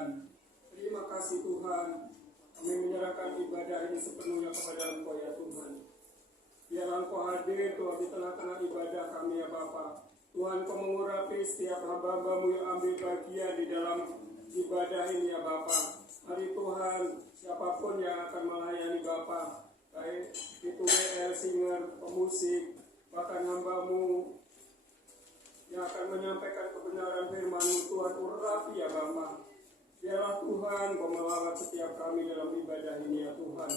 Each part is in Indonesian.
Tuhan. Terima kasih Tuhan, kami menyerahkan ibadah ini sepenuhnya kepada Engkau ya Tuhan. Biarlah Engkau hadir Tuhan di tengah-tengah ibadah kami ya Bapa. Tuhan, Kau mengurapi setiap hamba-Mu yang ambil bagian di dalam ibadah ini ya Bapa. Hari Tuhan, siapapun yang akan melayani Bapa, baik itu WL, singer, pemusik, bahkan hamba-Mu yang akan menyampaikan kebenaran firman-Mu, Tuhan urapi ya Bapa. Biarlah Tuhan Kau melawat setiap kami dalam ibadah ini ya Tuhan.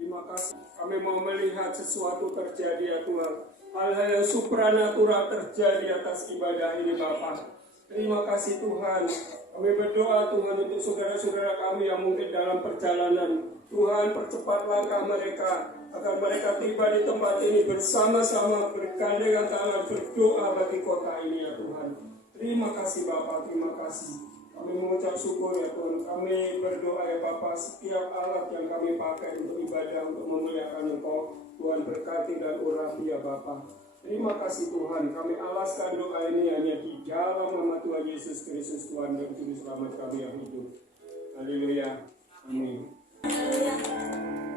Terima kasih. Kami mau melihat sesuatu terjadi ya Tuhan. Hal-hal yang supranatural terjadi atas ibadah ini Bapa. Terima kasih Tuhan. Kami berdoa Tuhan untuk saudara-saudara kami yang mungkin dalam perjalanan. Tuhan, percepat langkah mereka agar mereka tiba di tempat ini bersama-sama bergandengan tangan berdoa bagi kota ini ya Tuhan. Terima kasih Bapa, terima kasih. Kami mengucap syukur ya Tuhan. Kami berdoa ya Bapa, setiap alat yang kami pakai untuk ibadah, untuk memuliakan Engkau, Tuhan berkati dan urapi ya Bapa. Terima kasih Tuhan. Kami alaskan doa ini hanya di dalam nama Tuhan Yesus Kristus, Tuhan dan Juru Selamat kami yang hidup. Haleluya. Amin.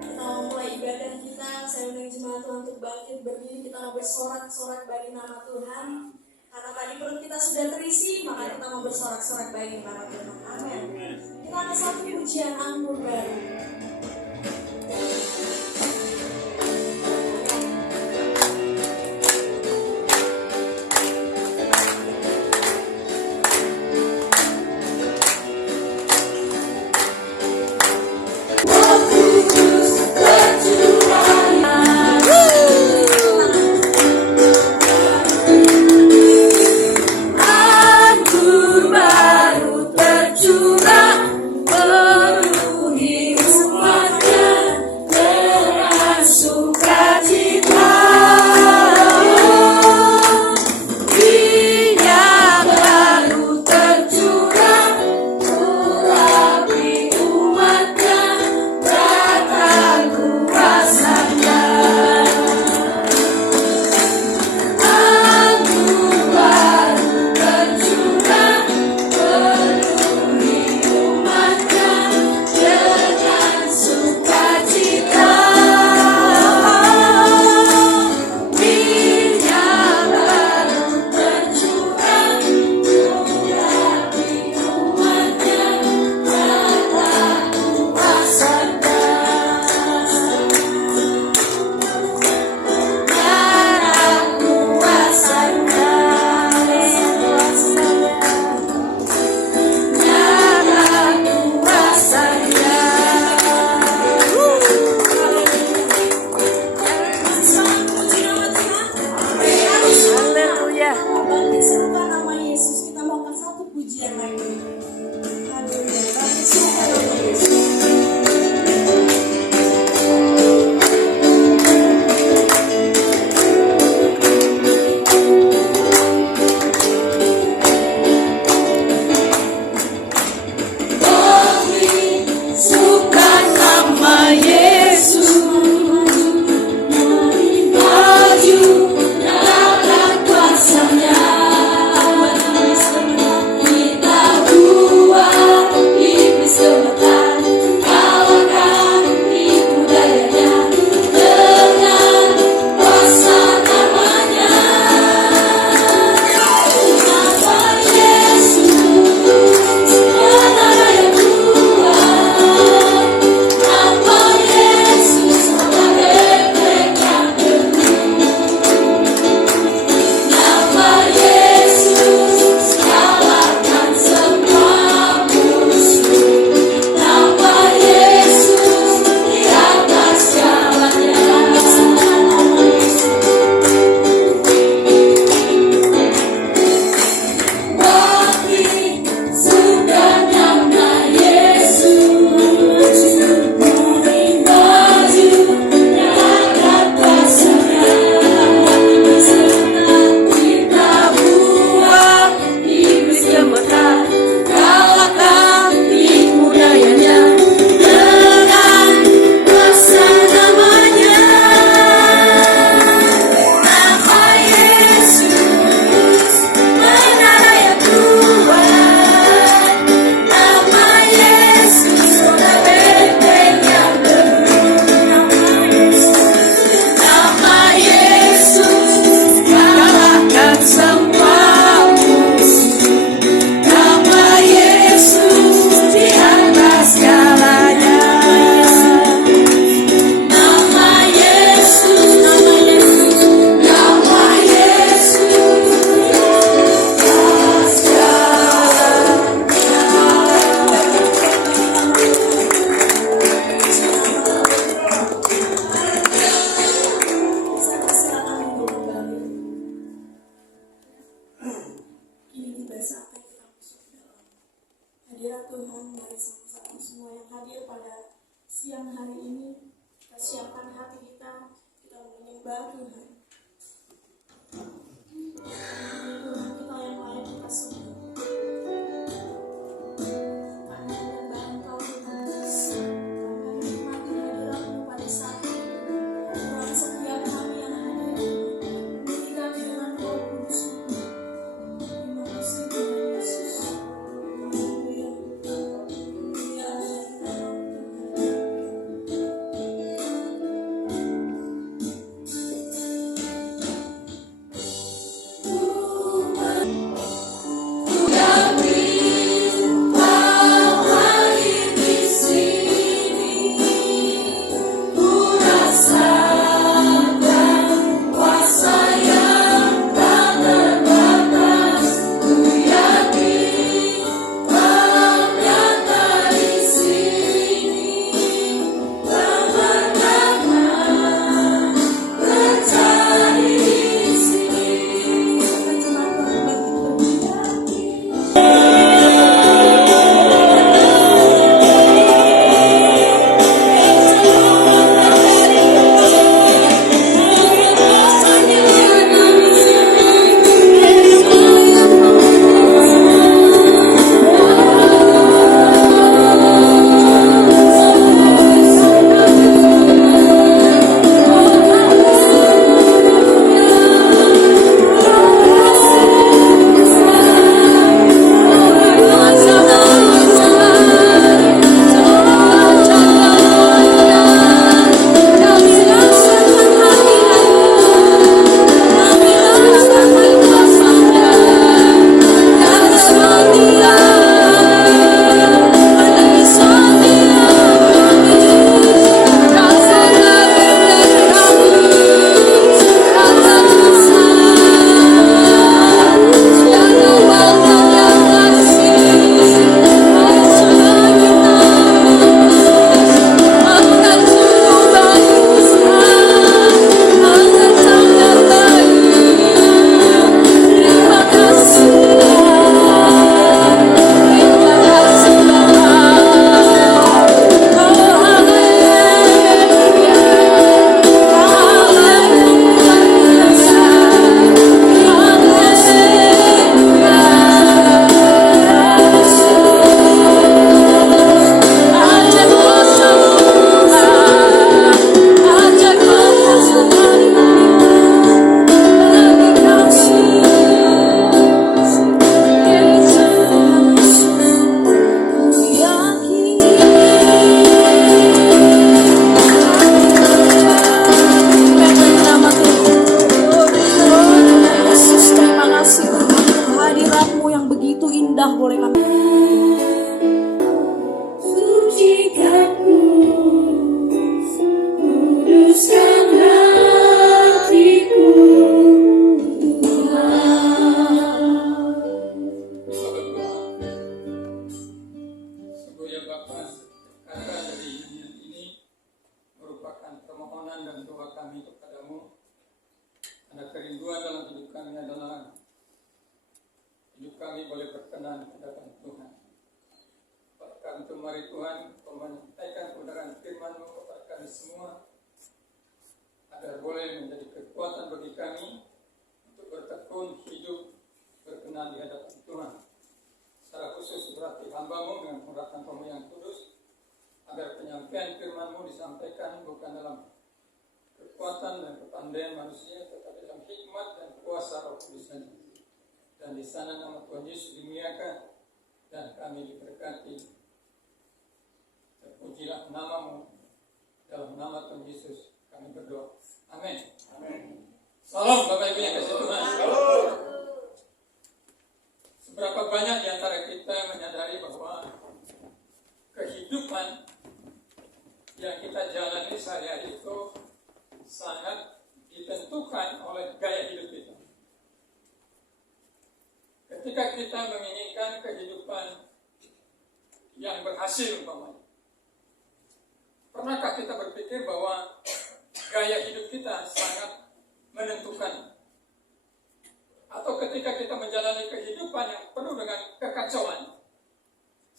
Kita mau mulai ibadah kita. Saya undang jemaat Tuhan untuk bangkit berdiri. Kita mau bersorak-sorak bagi nama Tuhan. Karena tadi perut kita sudah terisi, maka kita mau bersorak-sorak bagi nama Tuhan. Amin. Kita akan satu pujian anggur baru. Tercurah penuhi umat. Siapkan hati kita, kita menyembah Tuhan. Tuhan kita yang layak kita sembah. Kami menyembah Engkau Tuhan. Kami menikmati hadirat-Mu pada saat ini. Tuhan, setiap kami yang hadir, beri kami dengan Roh Kudus-Mu. Terima kasih Tuhan Yesus. Haleluya.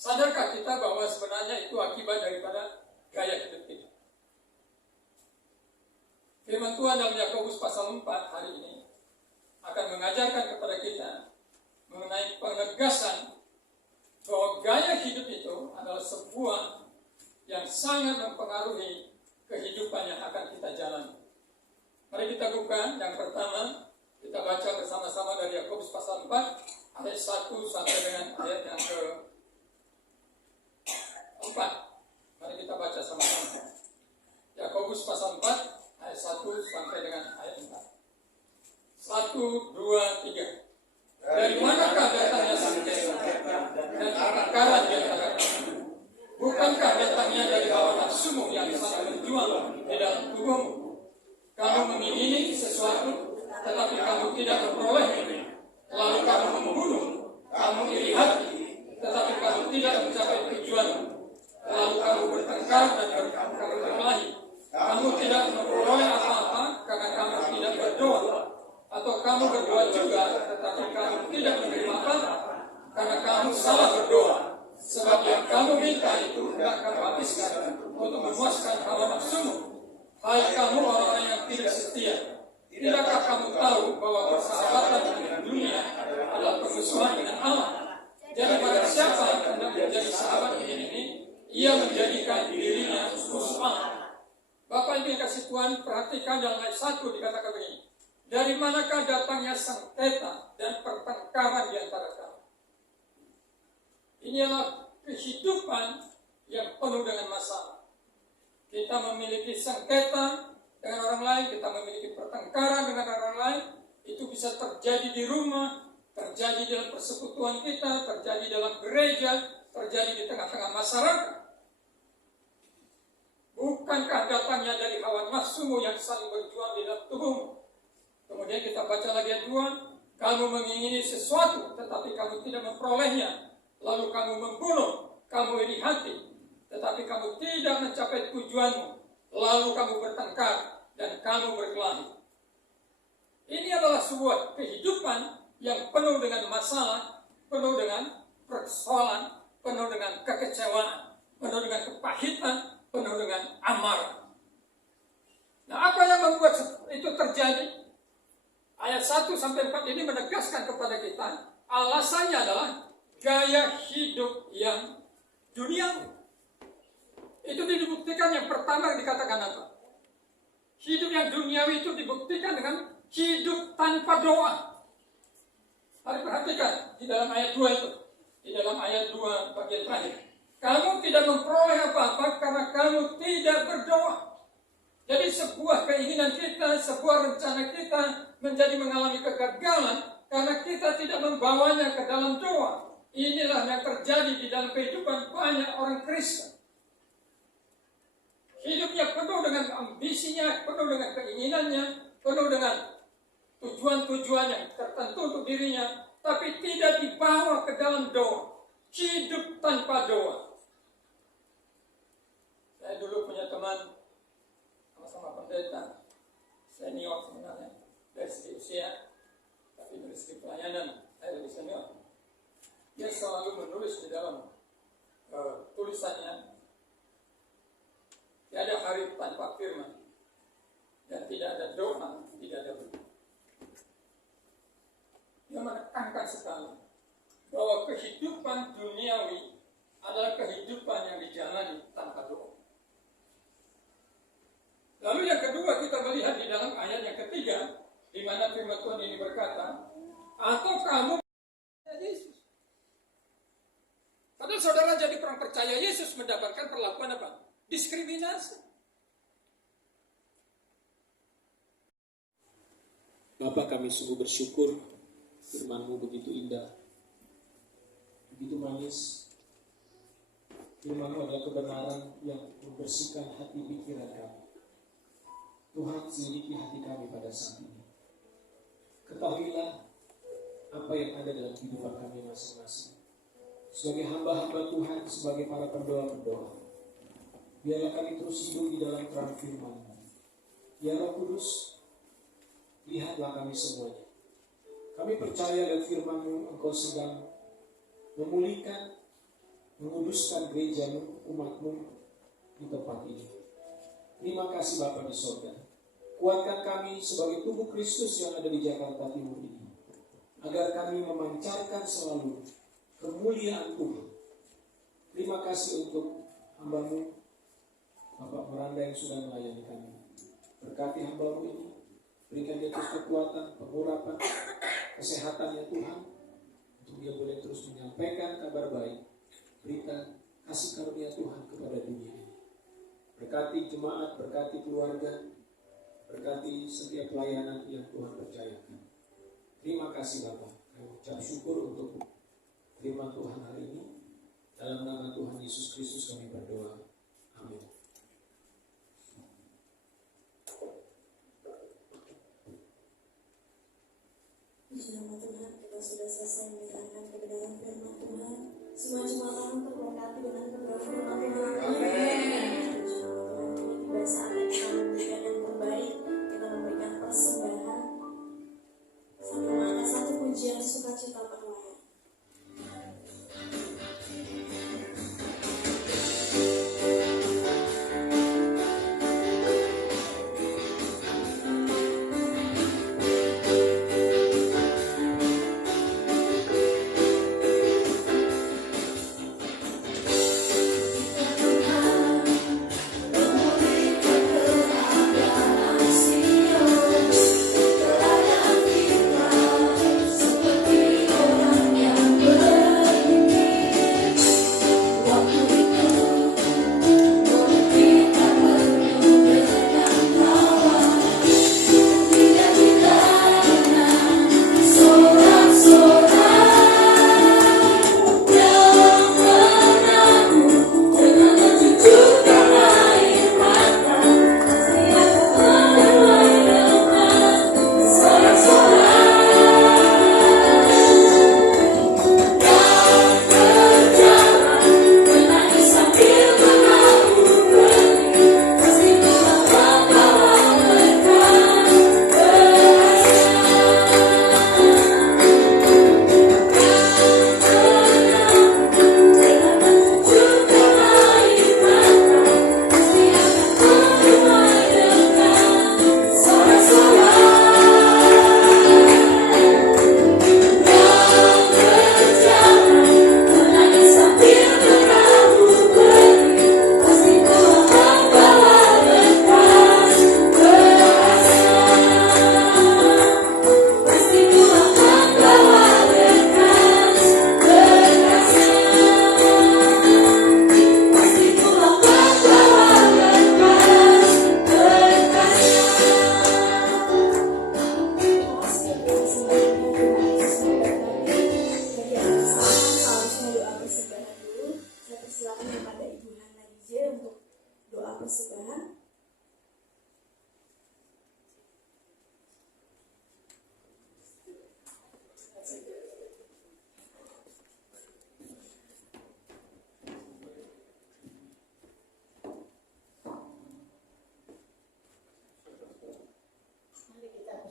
Sadarkah kita bahwa sebenarnya itu akibat daripada gaya hidup kita? Firman Tuhan dalam Yakobus pasal 4 hari ini akan mengajarkan kepada kita mengenai penegasan bahwa gaya hidup itu adalah sebuah yang sangat mempengaruhi kehidupan yang akan kita jalani. Mari kita buka yang pertama, kita baca bersama-sama dari Yakobus pasal 4 ayat 1 sampai dengan ayat yang ke-4. Mari kita baca sama-sama. Yakobus pasal 4 ayat 1 sampai dengan ayat 4. 1, 2, 3. Dari manakah datangnya sengketa dan pertengkaran di antara kamu? Bukankah datangnya dari hawa nafsumu yang sangat berjuang di dalam tubuhmu? Kamu mengingini sesuatu, tetapi kamu tidak memperolehnya. Lalu kamu membunuh, kamu iri hati, tetapi kamu tidak mencapai tujuanmu. Lalu kamu bertengkar dan kamu berkelahi. Kamu tidak memperoleh apa-apa karena kamu tidak berdoa. Atau kamu berdoa juga, tetapi kamu tidak menerima apa karena kamu salah berdoa. Sebab yang kamu minta itu tidak kamu habiskan untuk memuaskan hawa nafsumu. Hai kamu orang-orang yang tidak setia, tidakkah kamu tahu bahwa persahabatan dengan dunia adalah permusuhan dengan Allah? Jadi pada siapa yang hendak menjadi sahabat ini, ia menjadikan dirinya musuh Allah. Bapak Ibu yang kasih Tuhan, perhatikan dalam ayat 1 dikatakan begini. Dari manakah datangnya sengketa dan pertengkaran di antara kamu? Ini adalah kehidupan yang penuh dengan masalah. Kita memiliki sengketa dengan orang lain, kita memiliki pertengkaran dengan orang lain. Itu bisa terjadi di rumah, terjadi dalam persekutuan kita, terjadi dalam gereja, terjadi di tengah-tengah masyarakat. Bukankah datangnya dari hawa nafsumu yang saling berjuang di dalam tubuhmu? Kemudian kita baca lagi ayat 2. Kamu mengingini sesuatu, tetapi kamu tidak memperolehnya. Lalu kamu membunuh, kamu iri hati, tetapi kamu tidak mencapai tujuanmu. Lalu kamu bertengkar dan kamu berkelahi. Ini adalah sebuah kehidupan yang penuh dengan masalah, penuh dengan persoalan, penuh dengan kekecewaan, penuh dengan kepahitan, penuh dengan amarah. Nah, apa yang membuat itu terjadi? Ayat 1 sampai 4 ini menegaskan kepada kita, alasannya adalah gaya hidup yang duniawi. Itu dibuktikan yang pertama dikatakan apa? Hidup yang duniawi itu dibuktikan dengan hidup tanpa doa. Mari perhatikan di dalam ayat 2 itu. Di dalam ayat 2 bagian terakhir. Kamu tidak memperoleh apa-apa karena kamu tidak berdoa. Jadi sebuah keinginan kita, sebuah rencana kita menjadi mengalami kegagalan karena kita tidak membawanya ke dalam doa. Inilah yang terjadi di dalam kehidupan banyak orang Kristen. Hidupnya penuh dengan ambisinya, penuh dengan keinginannya, penuh dengan tujuan-tujuan yang tertentu untuk dirinya, tapi tidak dibawa ke dalam doa. Hidup tanpa doa. Saya dulu punya teman sama pendeta senior sebenarnya, dari segi usia, tapi dari segi pelayanan saya lebih senior. Dia selalu menulis di dalam tulisannya, tiada hari tanpa firman, dan tidak ada doa, tidak ada berdoa. Dia menekankan sekali bahwa kehidupan duniawi adalah kehidupan yang dijalani tanpa doa. Lalu yang kedua kita melihat di dalam ayat yang ketiga, di mana firman Tuhan ini berkata, atau kamu Yesus. Padahal saudara jadi orang percaya Yesus mendapatkan perlakuan apa? Diskriminasi. Bapa, kami sungguh bersyukur firman-Mu begitu indah, begitu manis. Firman-Mu adalah kebenaran yang membersihkan hati pikiran kami. Tuhan, selidiki hati kami pada saat ini. Ketahuilah apa yang ada dalam kehidupan kami masing-masing. Sebagai hamba-hamba Tuhan, sebagai para pendoa-pendoa, biarlah kami terus hidup di dalam terang firman-Mu. Ya Roh Kudus, lihatlah kami semuanya. Kami percaya dan firman-Mu Engkau sedang memulihkan, menguduskan gereja-Mu, umat-Mu di tempat ini. Terima kasih Bapa di sorga. Kuatkan kami sebagai tubuh Kristus yang ada di Jakarta Timur ini, agar kami memancarkan selalu kemuliaan Tuhan. Terima kasih untuk hamba-Mu, Bapak Miranda yang sudah melayani kami. Berkati hamba-Mu ini, berikan dia terus kekuatan, pengurapan, kesehatan ya Tuhan, untuk dia boleh terus menyampaikan kabar baik, berita kasih karunia Tuhan kepada dunia ini. Berkati jemaat, berkati keluarga, berkati setiap pelayanan yang Tuhan percayakan. Terima kasih Bapak. Kami ucap syukur untuk firman Tuhan hari ini. Dalam nama Tuhan Yesus Kristus kami berdoa. Amin. Puji nama Tuhan, kita sudah selesai mendengarkan kebenaran firman Tuhan. Semua jemaat Tuhan terberkati dengan kebenaran firman Tuhan. Amin. Puji nama Tuhan, ini tiba saatnya kita memberikan yang terbaik. Kita memberikan persembahan sambil mengangkat satu pujian sukacita perlahan.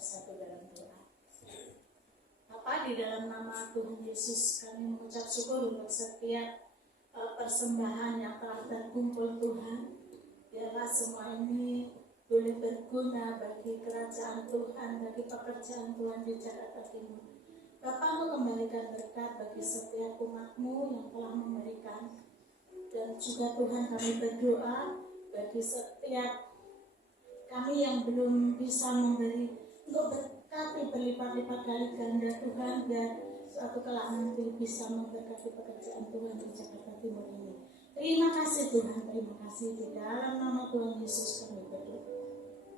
bersatu dalam doa. Bapa, di dalam nama Tuhan Yesus kami mengucap syukur untuk setiap persembahan yang telah terkumpul Tuhan. Biarlah semua ini boleh berguna bagi kerajaan Tuhan, bagi pekerjaan Tuhan di Jakarta Timur. Bapa, kembalikan berkat bagi setiap umat-Mu yang telah memberikan. Dan juga Tuhan kami berdoa bagi setiap kami yang belum bisa memberi, untuk berkati berlipat-lipat kali ganda Tuhan, biar suatu kelak nanti bisa memberkati pekerjaan Tuhan di Jakarta Timur ini. Terima kasih Tuhan, terima kasih. Di dalam nama Tuhan Yesus kami berdoa.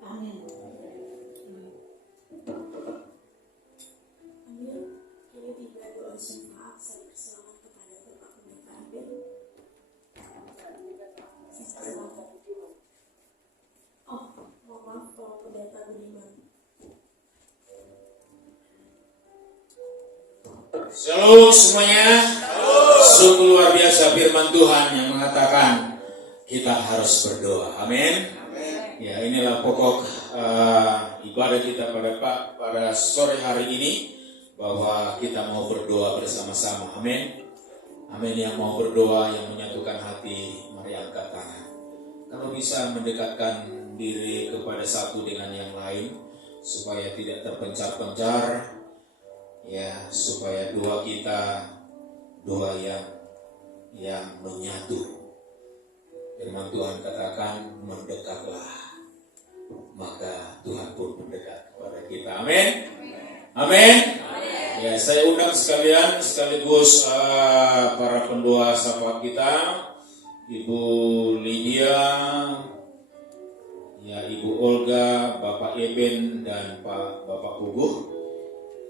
Amin. Amin. Ini tiga doa syafaat saya persilakan kepada Bapak Pendeta Abel. Oh, mohon maaf kalau Pendeta Budiman. Shalom semuanya. Sungguh luar biasa firman Tuhan yang mengatakan kita harus berdoa. Amin. Ya, inilah pokok ibadah kita pada sore hari ini, bahwa kita mau berdoa bersama-sama. Amin. Amin. Yang mau berdoa, yang menyatukan hati, mari angkat tangan. Kalau bisa mendekatkan diri kepada satu dengan yang lain, supaya tidak terpencar-pencar, ya, supaya doa kita doa yang menyatu. Firman Tuhan katakan, mendekatlah, maka Tuhan pun mendekat kepada kita. Amin. Amin. Ya, saya undang sekalian sekaligus para pendoa sahabat kita, Ibu Lydia, ya, Ibu Olga, Bapak Eben, dan Bapak Puguh.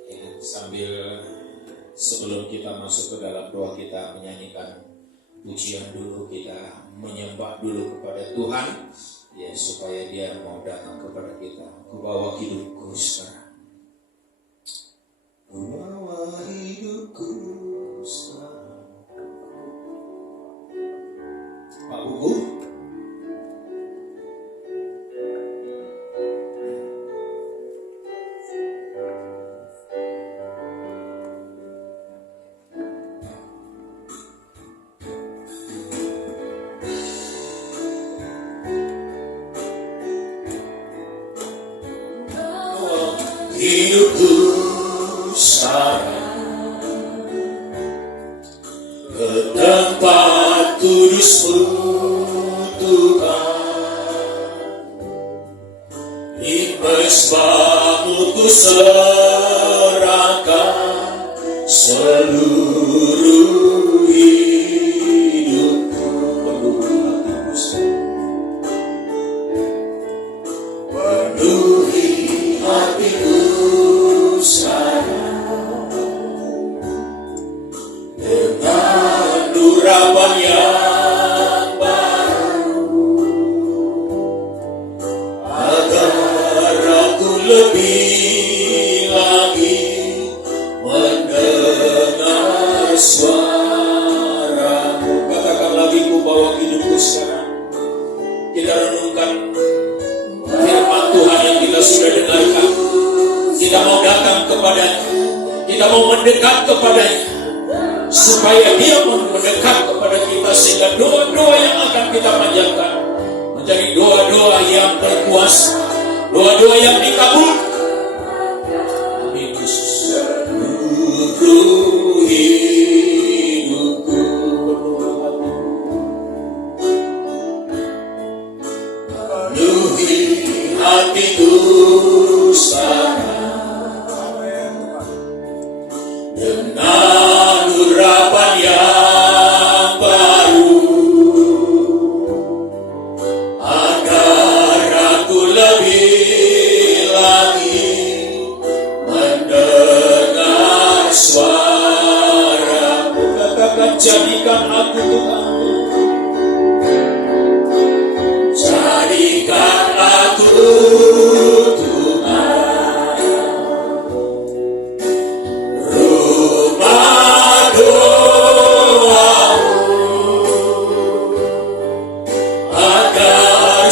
Ya, sebelum kita masuk ke dalam doa, kita menyanyikan pujian dulu, kita menyembah dulu kepada Tuhan, ya, supaya Dia mau datang kepada kita. Ku bawa hidupku sekarang, ku bawa hidupku sekarang. Pak Puguh. Hidupku sekarang ke tempat kudus-Mu Tuhan, di mesbah-Mu ku serahkan seluruh hidupku. Penuhi hatiku sekarang dengan urapan yang baru, agar aku lebih lagi mendengar suara-Mu. Katakan lagi, ku bawa hidupku sekarang. Kita renungkan firman Tuhan yang kita sudah dengarkan. Kita mau datang kepadanya, kita mau mendekat kepadanya, supaya Dia mau mendekat kepada kita, sehingga doa-doa yang akan kita panjatkan menjadi doa-doa yang berkuasa, doa-doa yang dikabulkan. Amin Yesus. Seluruh hidupku, penuhi hatiku sekarang dengan urapan yang baru, agar aku lebih lagi mendengar suara-Mu. Katakan, jadikan aku Tuhan, jadikan aku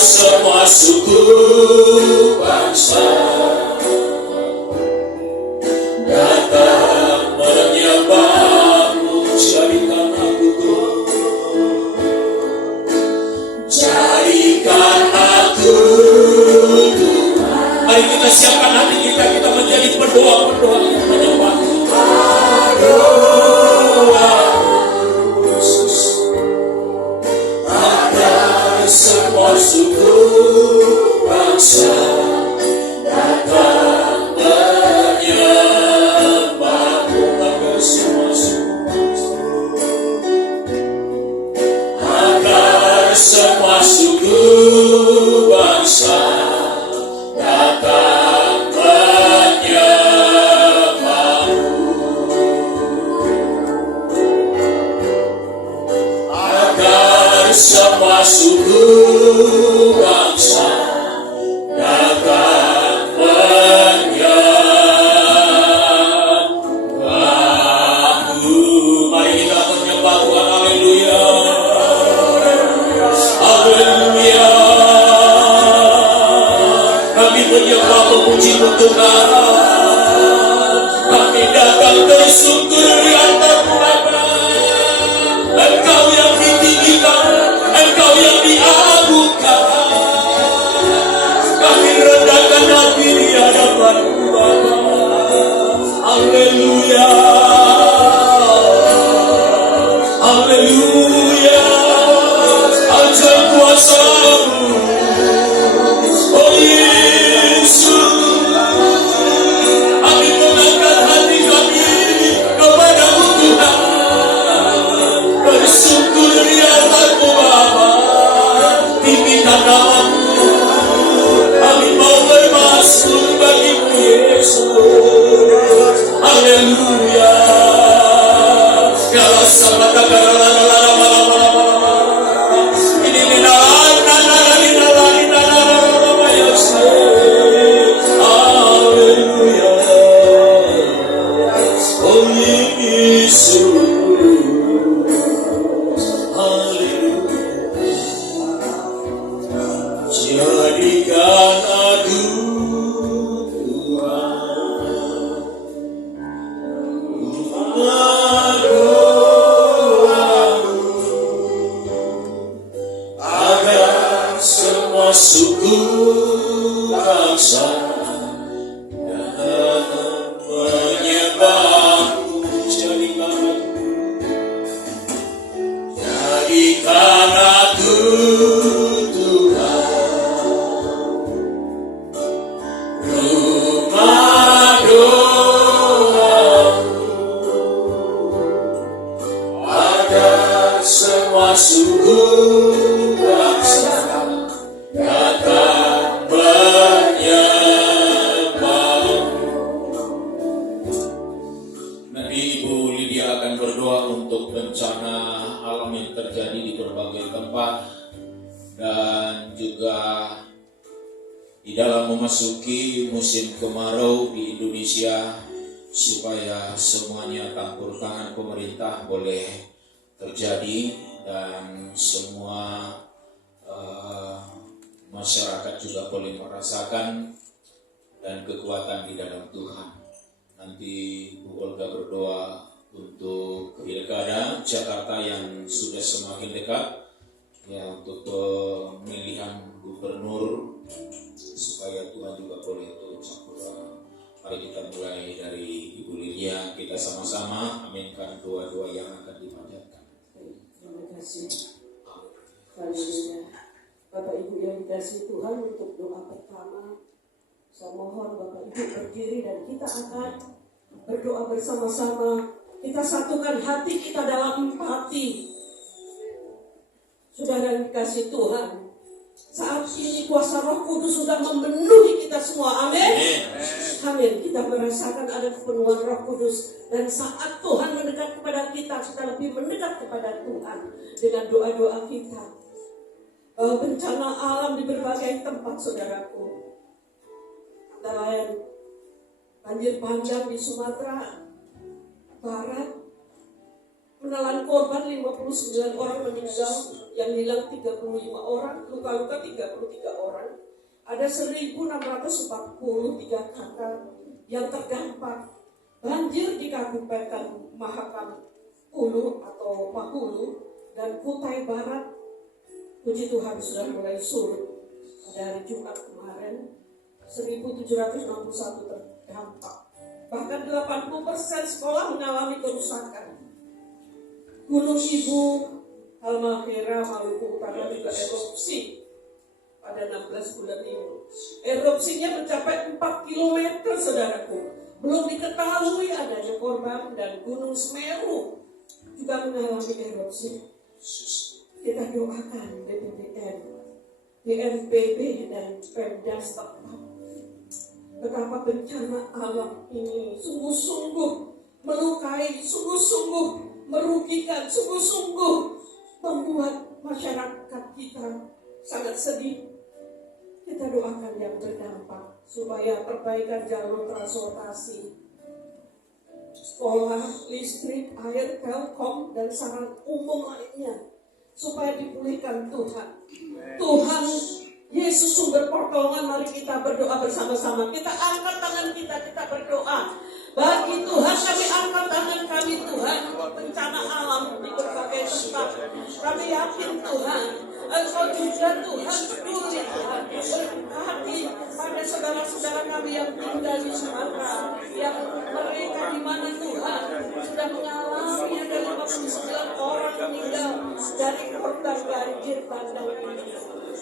semua suku bangsa datang menyembah-Mu. Jadikan aku Tuhan, jadikan aku Tuhan. Mari kita siapkan hati kita, kita menjadi pendoa-pendoa yang menyembah. Semua suku bangsa datang menyembah-Mu. Agar semua suku bangsa, agar semua suku bangsa datang menyembah-Mu. Agar semua suku bangsa datang menyembah-Mu. Mari kita menyembah Tuhan. Haleluya, haleluya. Kami menyembah memuji-Mu Tuhan. Kami datang bersyukur di atas Engkau yang ditinggikan, Engkau yang Haleluya, ajar kuasa-Mu, oh Yesus. Kami mengangkat hati kami kepada-Mu Tuhan, bersyukur di hadapan-Mu Bapa, tinggikan nama-Mu. Kami mau bermasuk bagi-Mu Yesus. Haleluya. Ya sama jadikan aku agar semua suku bangsa dan menyembah-Mu. Jadikan aku Tuhan rumah doa-Mu, agar semua suku bangsa datang menyembah-Mu. Nanti Ibu Lydia akan berdoa untuk bencana alam yang terjadi di berbagai tempat dan juga di dalam memasuki musim kemarau di Indonesia, supaya semuanya campur tangan pemerintah boleh terjadi dan semua masyarakat juga boleh merasakan dan kekuatan di dalam Tuhan. Nanti Bu Olga berdoa untuk pilkada Jakarta yang sudah semakin dekat, ya, untuk pemilihan gubernur, supaya Tuhan juga boleh turut campur tangan. Mari kita mulai dari Ibu Lydia, kita sama-sama aminkan doa-doa yang akan dipanjatkan. Terima kasih. Haleluya. Bapak Ibu yang dikasihi Tuhan, untuk doa pertama, saya mohon Bapak Ibu berdiri dan kita akan berdoa bersama-sama. Kita satukan hati kita dalam hati. Saudara yang dikasihi Tuhan, saat ini kuasa Roh Kudus sudah memenuhi kita semua. Amin. Amin. Kita merasakan ada kepenuhan Roh Kudus, dan saat Tuhan mendekat kepada kita, kita lebih mendekat kepada Tuhan dengan doa-doa kita. Bencana alam di berbagai tempat, saudaraku, antara lain banjir bandang di Sumatera Barat menelan korban 59 orang meninggal, yang hilang 35 orang, luka-luka 33 orang. Ada 1.643 kakak yang terdampak. Banjir di Kabupaten Mahakam Hulu atau Mahulu dan Kutai Barat, puji Tuhan sudah mulai surut. Pada hari Jumat kemarin 1.761 terdampak. Bahkan 80% sekolah mengalami kerusakan. Gunung Ibu, Halmahera, Maluku Utara juga erupsi pada 16 bulan ini. Erupsinya mencapai 4 km, saudaraku. Belum diketahui adanya korban, dan Gunung Semeru juga mengalami erupsi. Kita doakan BPBN, BNPB, dan Pemda setempat. Betapa bencana alam ini sungguh-sungguh melukai, sungguh-sungguh merugikan, sungguh-sungguh membuat masyarakat kita sangat sedih. Kita doakan yang berdampak supaya perbaikan jalur transportasi, sekolah, listrik, air, telkom, dan sarana umum lainnya, supaya dipulihkan Tuhan. Tuhan Yesus sumber pertolongan, mari kita berdoa bersama-sama. Kita angkat tangan kita berdoa. Bagi Tuhan kami angkat tangan kami, Tuhan. Bencana alam di berbagai tempat, kami yakin Tuhan, Engkau juga Tuhan peduli, Tuhan. Berhati pada saudara-saudara kami yang tinggal di Sumatera, yang mereka di mana Tuhan sudah mengalami ada 59 orang meninggal dari korban banjir bandang ini.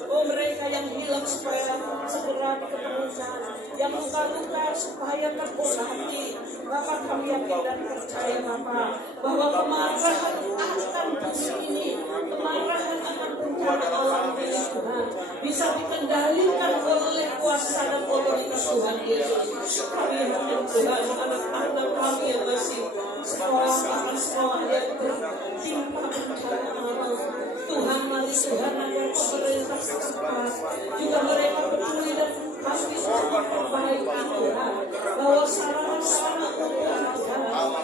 Oh, mereka yang hilang supaya segera diketemukan, yang luka-luka supaya terobati. Bapak, kami yakin dan percaya Bapak bahwa kemarahan akan bumi ini, kemarahan akan bencana alam ini Tuhan bisa dikendalikan oleh kuasa dan otoritas Tuhan Yesus. Kami yakin Tuhan, anak-anak kami yang masih sekolah, bahkan sekolah yang tertimpa bencana alam, Tuhan, mari Tuhan agar pemerintah setempat juga mereka peduli dan pasti sangat perbaiki Tuhan, bahwa sarana-sarana umum Tuhan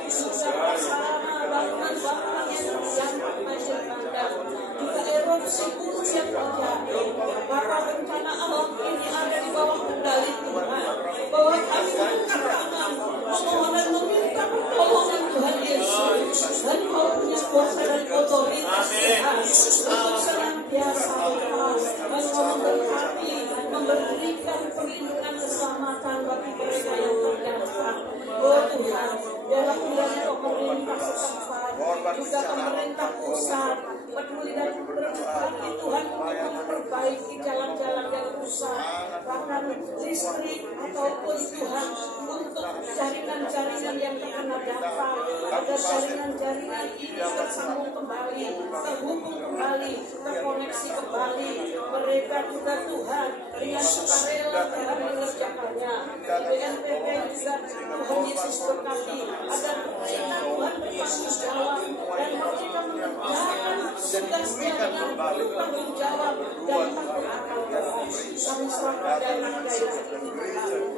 juga sarana bangunan-bangunan yang terdampak banjir bandang, juga erupsi gunung yang terjadi. Bapak, bencana alam ini ada di bawah kendali Tuhan, bahwa kami angkat tangan memohon dan meminta pertolongan Tuhan Yesus, dan Kau punya kuasa dan otoritas Tuhan untuk senantiasa Tuhan memberkati, memberikan perlindungan keselamatan bagi mereka yang terdampak. Oh Tuhan, dalam kiranya pemerintah setempat, juga pemerintah pusat peduli dan berhati Tuhan untuk memperbaiki jalan-jalan yang rusak, bahkan listrik ataupun Tuhan untuk jaringan-jaringan yang terkena dampak, agar jaringan-jaringan ini tersambung kembali, terhubung kembali, terkoneksi kembali. Mereka juga Tuhan dengan sukarela Tuhan mengerjakannya. BNPB juga Tuhan Yesus berkati agar mereka Tuhan bertanggung jawab dan mereka mengerjakan tugasnya dengan penuh tanggung jawab dan tanpa akal keras. Kami serahkan daerah-daerah ini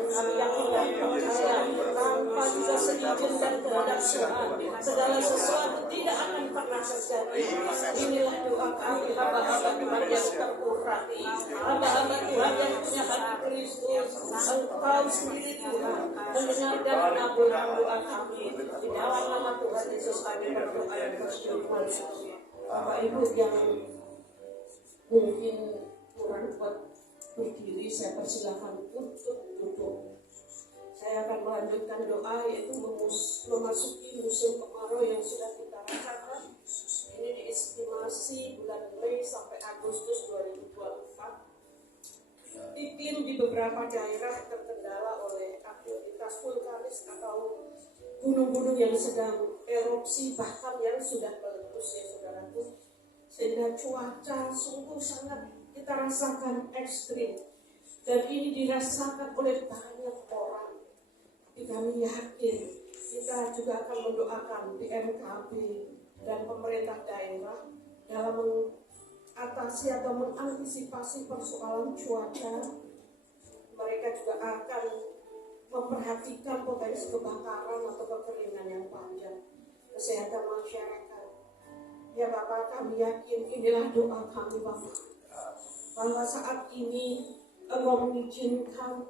kami yakin dan percaya tanpa juga seizin dan kehendak Tuhan segala sesuatu tidak akan pernah terjadi. Inilah doa kami hamba-hamba Tuhan yang terkurati, hamba-hamba Tuhan yang punya hati Kristus. Engkau sendiri Tuhan mendengar dan mengabulkan doa kami. Di dalam nama Tuhan Yesus kami berdoa dan bersyukur. Bapak Ibu yang mungkin kurang kuat berdiri, saya persilakan untuk duduk. Saya akan melanjutkan doa, yaitu memasuki musim kemarau yang sudah kita rasakan. Ini diestimasi bulan Mei sampai Agustus 2024. Iklim di beberapa daerah terkendala oleh aktivitas vulkanis atau gunung-gunung yang sedang erupsi, bahkan yang sudah meletus ya saudaraku. Sehingga cuaca sungguh sangat kita rasakan ekstrim, dan ini dirasakan oleh banyak orang. Tapi kami yakin kita juga akan mendoakan BMKB dan pemerintah daerah dalam mengatasi atau mengantisipasi persoalan cuaca. Mereka juga akan memperhatikan potensi kebakaran atau kekeringan yang panjang, kesehatan masyarakat. Ya Bapak, kami yakin inilah doa kami Bapak, bahwa saat ini Engkau mengizinkan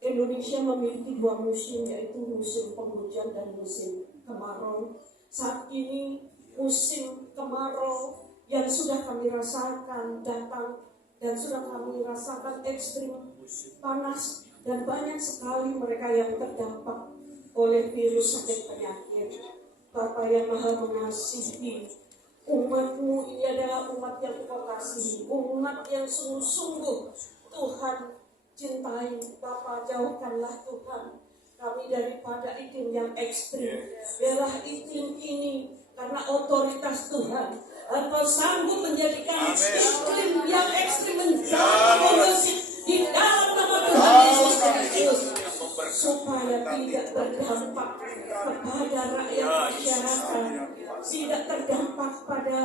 Indonesia memiliki dua musim, yaitu musim penghujan dan musim kemarau. Saat ini musim kemarau yang sudah kami rasakan datang, dan sudah kami rasakan ekstrim panas, dan banyak sekali mereka yang terdampak oleh virus sakit penyakit. Bapa yang Maha Mengasihi, umat-Mu ini adalah umat yang Kau kasihi, umat yang sungguh-sungguh Tuhan cintai. Bapa, jauhkanlah Tuhan kami daripada iklim yang ekstrim. Biarlah iklim ini karena otoritas Tuhan, Engkau sanggup menjadikan iklim yang ekstrim menjadi kondusif di dalam nama Tuhan Yesus Kristus, supaya tidak terdampak kepada rakyat masyarakat, tidak terdampak pada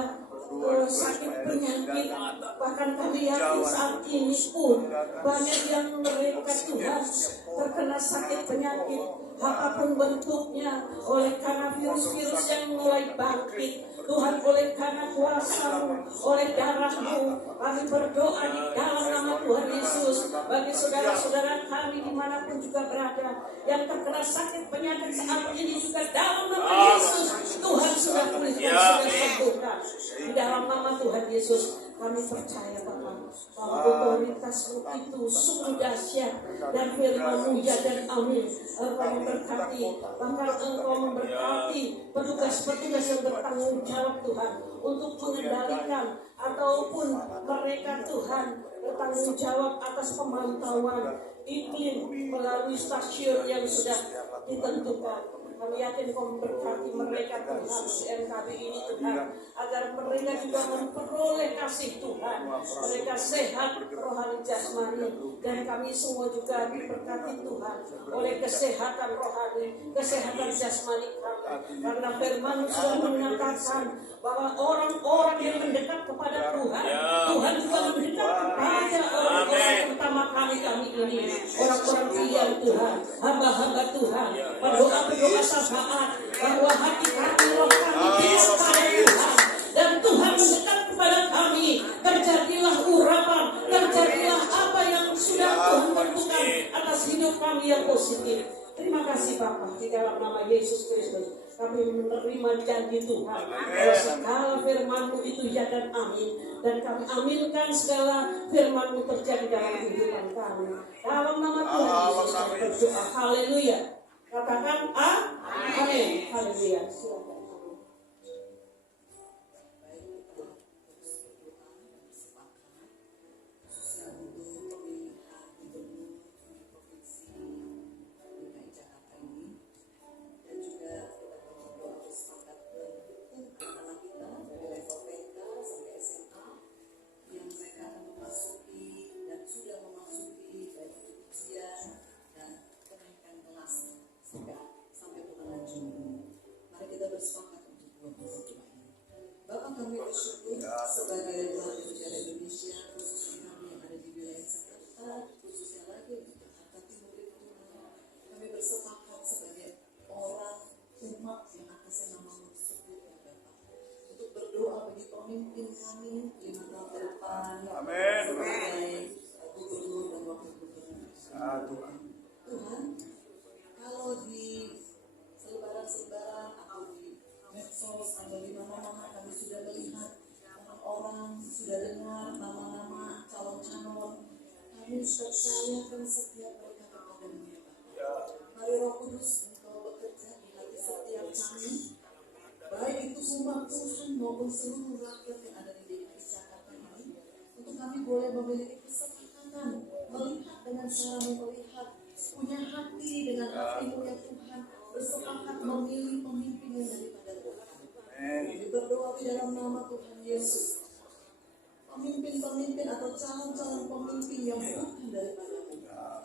sakit penyakit. Bahkan kami yakin saat ini pun banyak yang mereka Tuhan terkena sakit penyakit apapun bentuknya, oleh karena virus-virus yang mulai bangkit. Tuhan, oleh karena kuasa-Mu, oleh darah-Mu, kami berdoa di dalam nama Tuhan Yesus bagi saudara-saudara kami dimanapun juga berada yang terkena sakit penyakit saat ini, juga dalam nama Yesus Tuhan sudah pulihkan, sudah sembuhkan. Di dalam nama Tuhan Yesus Kami percaya Bapak bahwa otoritas-Mu itu sungguh dahsyat dan firman-Mu ya dan amin. Engkau memberkati, bahkan Engkau memberkati petugas-petugas yang bertanggung jawab Tuhan untuk mengendalikan ataupun mereka Tuhan bertanggung jawab atas pemantauan iklim melalui stasiun yang sudah ditentukan. Kami yakin Kau memberkati mereka Tuhan di MKB ini Tuhan, agar mereka juga memperoleh kasih Tuhan, mereka sehat rohani jasmani, dan kami semua juga diberkati Tuhan oleh kesehatan rohani, kesehatan jasmani kami, karena firman sudah mengatakan bahwa orang-orang yang mendekat kepada Tuhan, Tuhan juga mendekat kepada orang-orang pertama kali kami ini, orang-orang pilihan Tuhan, hamba-hamba Tuhan, berdoa syafaat bahwa hati kami, roh kami tidak pada Tuhan, dan Tuhan mendekat kepada kami. Terjadilah urapan, terjadilah apa yang sudah Tuhan tentukan atas hidup kami yang positif. Terima kasih Bapa, di dalam nama Yesus Kristus kami menerima janji Tuhan bahwa segala firman-Mu itu ya dan amin, dan kami aminkan segala firman-Mu terjadi dalam kehidupan kami. Dalam nama Tuhan Yesus kami berdoa. Haleluya. Katakan amin. Haleluya. Silakan. Sebagai Tuhan negara Indonesia, khususnya kami yang ada di wilayah Jakarta, khususnya lagi di Jakarta Timur itu Tuhan, kami bersepakat sebagai orang umat yang atasnya nama-Mu disebut ya Bapak, untuk berdoa bagi pemimpin kami 5 tahun ke depan sebagai gubernur dan wakil gubernur. Tuhan, kalau di selebaran-selebaran atau di medsos atau di mana-mana kami sudah melihat orang sudah dengar nama-nama calon-calon, kami percayakan setiap mereka kepada-Mu ya Bapak. Mari Roh Kudus Engkau bekerja di hati setiap kami, baik itu umat Tuhan maupun seluruh rakyat yang ada di DKI Jakarta ini, untuk kami boleh memiliki kesempatan melihat dengan cara melihat, punya hati dengan hati-Mu ya Tuhan, bersepakat memilih pemimpin yang daripada Tuhan. Kami berdoa di dalam nama Tuhan Yesus, pemimpin-pemimpin atau calon-calon pemimpin yang bukan daripada-Mu,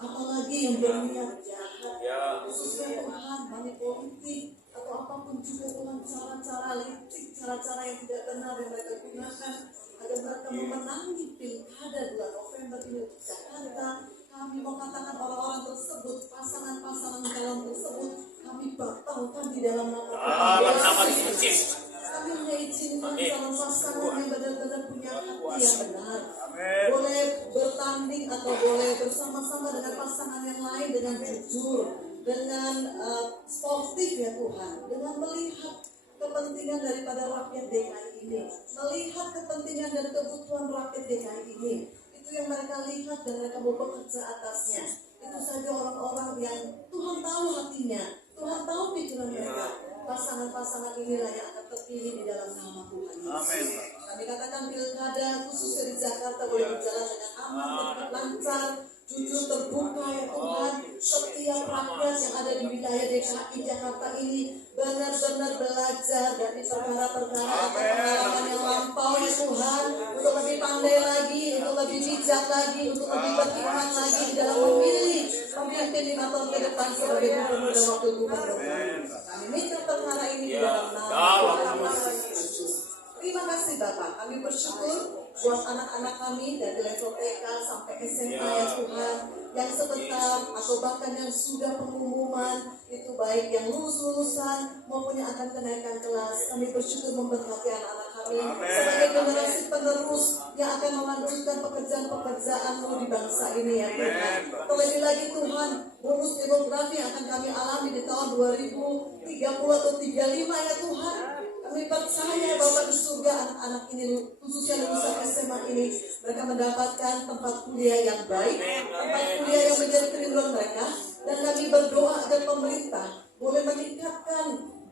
apalagi yang berniat jahat, khususnya Tuhan money politik atau apapun juga Tuhan, cara-cara licik, cara-cara yang tidak benar yang mereka gunakan agar mereka memenangi pilkada 2 November ini di Jakarta. Kami mau katakan orang-orang tersebut, pasangan-pasangan calon tersebut, kami batalkan di dalam nama Yesus. Kami hanya izinkan calon pasangan yang benar-benar punya hati yang benar, boleh bertanding atau boleh bersama-sama dengan pasangan yang lain dengan jujur, dengan sportif ya Tuhan, dengan melihat kepentingan daripada rakyat DKI ini, melihat kepentingan dan kebutuhan rakyat DKI ini. Itu yang mereka lihat dan mereka mau bekerja atasnya. Itu saja orang-orang yang Tuhan tahu hatinya, Tuhan tahu pikiran mereka. Pasangan-pasangan inilah yang akan terpilih di dalam nama Tuhan Yesus. Kami katakan pilkada khususnya di Jakarta boleh berjalan dengan aman, lancar, jujur, terbuka ya Tuhan. Setiap rakyat yang ada di wilayah DKI Jakarta ini benar-benar belajar dari perkara-perkara atau pengalaman yang lampau ya Tuhan, untuk lebih pandai lagi, untuk lebih bijak lagi, untuk lebih berhikmat lagi di dalam memilih pemimpin 5 tahun ke depan sebagai gubernur dan wakil gubernur. Kami minta perkara ini di dalam nama Yesus. Terima kasih Bapak, kami bersyukur buat anak-anak kami dari level TK sampai SMA ya Tuhan, yang sebentar atau bahkan yang sudah pengumuman, itu baik yang lulus-lulusan maupun yang akan kenaikan kelas. Kami bersyukur memberkati anak-anak kami sebagai generasi penerus yang akan melanjutkan pekerjaan-pekerjaan-Mu di bangsa ini ya Tuhan. Terlebih lagi Tuhan, bonus demografi yang akan kami alami di tahun 2030 atau 35 ya Tuhan. Kami percaya Bapak di surga anak-anak ini, khususnya lulusan SMA ini, mereka mendapatkan tempat kuliah yang baik, tempat kuliah yang menjadi kerinduan mereka. Dan kami berdoa agar pemerintah boleh meningkatkan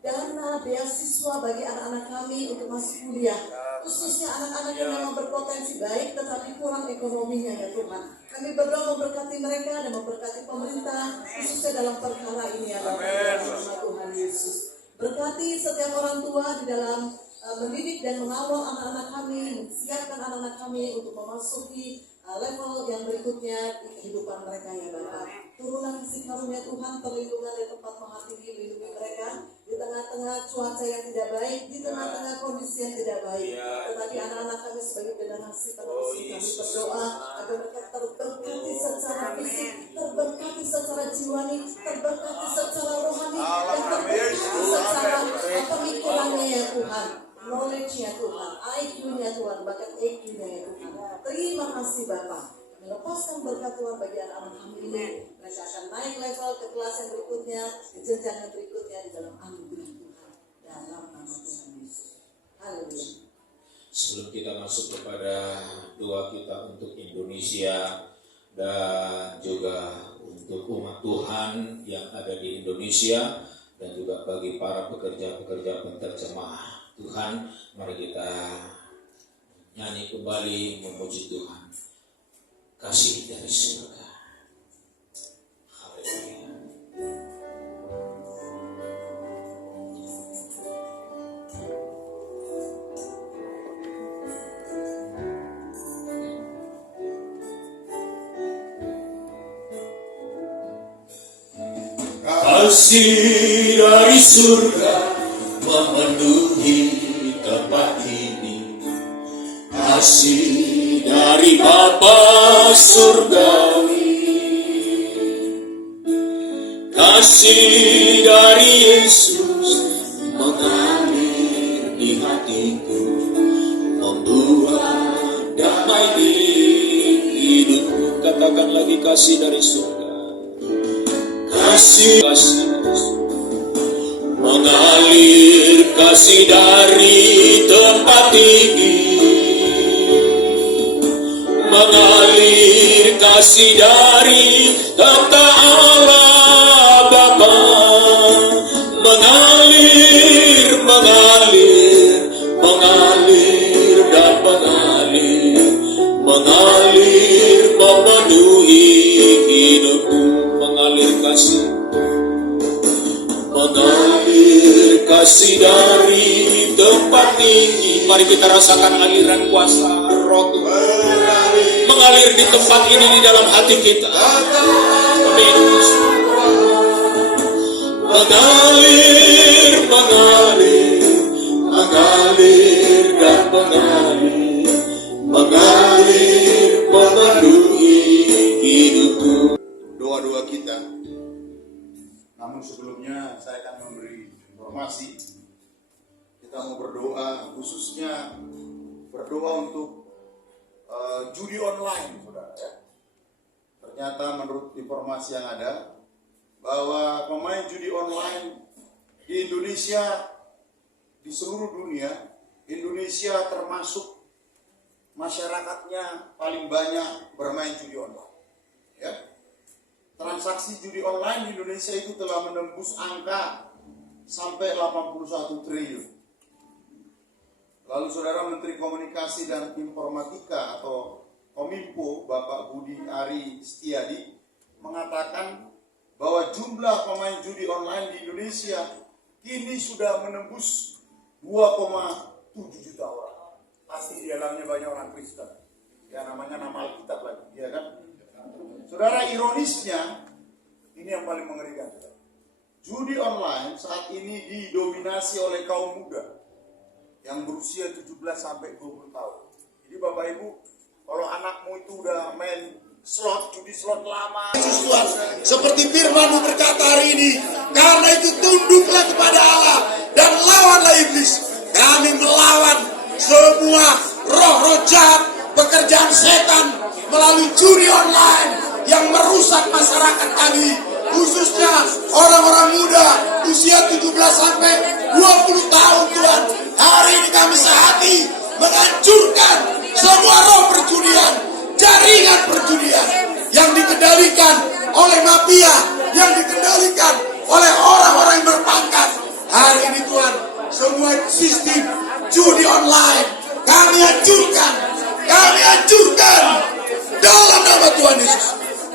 dana beasiswa bagi anak-anak kami untuk masuk kuliah, khususnya anak-anak yang memang berpotensi baik tetapi kurang ekonominya ya Tuhan. Kami berdoa memberkati mereka dan memberkati pemerintah khususnya dalam perkara ini ya Bapak, dalam nama Tuhan Yesus. Berkati setiap orang tua di dalam mendidik dan mengawal anak-anak kami, menyiapkan anak-anak kami untuk memasuki level yang berikutnya di kehidupan mereka ya Bapak. Turunlah kasih karunia Tuhan, perlindungan dari tempat maha tinggi, melindungi mereka di tengah-tengah cuaca yang tidak baik, di tengah-tengah kondisi yang tidak baik. Tetapi anak-anak kami sebagai generasi penerus kami berdoa agar mereka terberkati secara fisik, terberkati secara jiwani, terberkati secara rohani, dan terberkati secara pemikirannya ya Tuhan, knowledge-nya Tuhan, IQ-nya Tuhan, bahkan EQ-nya ya Tuhan. Terima kasih Bapak. Lepaskan berkat Tuhan bagi anak-anak kami ini. Mereka akan naik level ke kelas yang berikutnya, ke jenjang yang berikutnya di dalam anugerah Tuhan. Dalam nama Tuhan Yesus. Haleluya. Sebelum kita masuk kepada doa kita untuk Indonesia dan juga untuk umat Tuhan yang ada di Indonesia dan juga bagi para pekerja-pekerja penterjemah Tuhan, mari kita nyanyi kembali memuji Tuhan. Kasih dari surga. Haleluya. Kasih dari surga memenuhi tempat ini. Kasih dari Bapa surgawi, kasih dari Yesus mengalir di hatiku, membuat damai di hidupku. Katakan lagi, kasih dari surga. Kasih mengalir, kasih dari tempat tinggi, mengalir kasih dari tahta Allah Bapa, mengalir, mengalir, mengalir dan mengalir, mengalir memenuhi hidupku, mengalir kasih, mengalir kasih dari tempat tinggi. Mari kita rasakan aliran kuasa Roh Tuhan mengalir di tempat ini, di dalam hati kita. Amin. Mengalir, mengalir, mengalir dan mengalir, mengalir memenuhi hidupku. Doa-doa kita. Namun sebelumnya saya akan memberi informasi. Kita mau berdoa, khususnya berdoa untuk judi online, saudara ya. Ternyata menurut informasi yang ada bahwa pemain judi online di Indonesia, di seluruh dunia, Indonesia termasuk masyarakatnya paling banyak bermain judi online. Ya. Transaksi judi online di Indonesia itu telah menembus angka sampai 81 triliun. Lalu Saudara Menteri Komunikasi dan Informatika atau Kominfo, Bapak Budi Ari Setiadi, mengatakan bahwa jumlah pemain judi online di Indonesia kini sudah menembus 2,7 juta orang. Pasti di dalamnya banyak orang Kristen. Ya namanya nama Alkitab lagi, ya kan? Saudara, ironisnya, ini yang paling mengerikan. Judi online saat ini didominasi oleh kaum muda yang berusia 17 sampai 20 tahun. Jadi Bapak Ibu, kalau anakmu itu udah main slot, judi slot lama, Tuhan, seperti firman-Mu berkata hari ini, karena itu tunduklah kepada Allah dan lawanlah iblis. Kami melawan semua roh-roh jahat, pekerjaan setan melalui judi online yang merusak masyarakat kami, khususnya orang-orang muda usia 17 sampai 20 tahun Tuhan. hancurkan semua roh perjudian, jaringan perjudian yang dikendalikan oleh mafia, yang dikendalikan oleh orang-orang yang berpangkat. Hari ini Tuhan, semua sistem judi online kami hancurkan dalam nama Tuhan Yesus.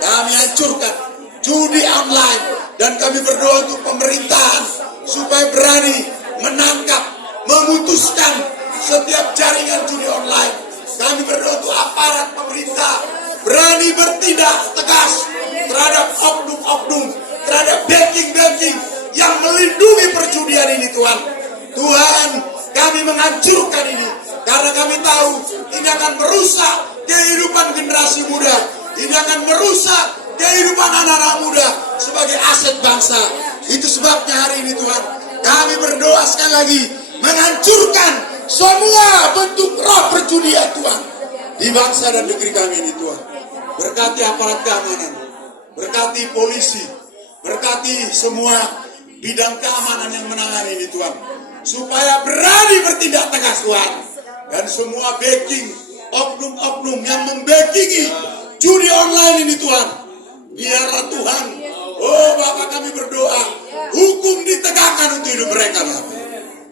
Kami hancurkan judi online dan kami berdoa untuk pemerintahan supaya berani menangkap, memutuskan setiap jaringan judi online. Kami berdoa untuk aparat pemerintah berani bertindak tegas terhadap oknum-oknum, terhadap banking-banking yang melindungi perjudian ini Tuhan. Tuhan, kami menghancurkan ini karena kami tahu ini akan merusak kehidupan generasi muda. Ini akan merusak kehidupan anak-anak muda sebagai aset bangsa. Itu sebabnya hari ini Tuhan, kami berdoa sekali lagi menghancurkan semua bentuk roh perjudian Tuhan di bangsa dan negeri kami ini Tuhan. Berkati aparat keamanan, berkati polisi, berkati semua bidang keamanan yang menangani ini Tuhan, supaya berani bertindak tegas Tuhan. Dan semua backing, oknum-oknum yang membackingi judi online ini Tuhan, biarlah Tuhan, oh Bapak kami berdoa, hukum ditegakkan untuk hidup mereka Bapak.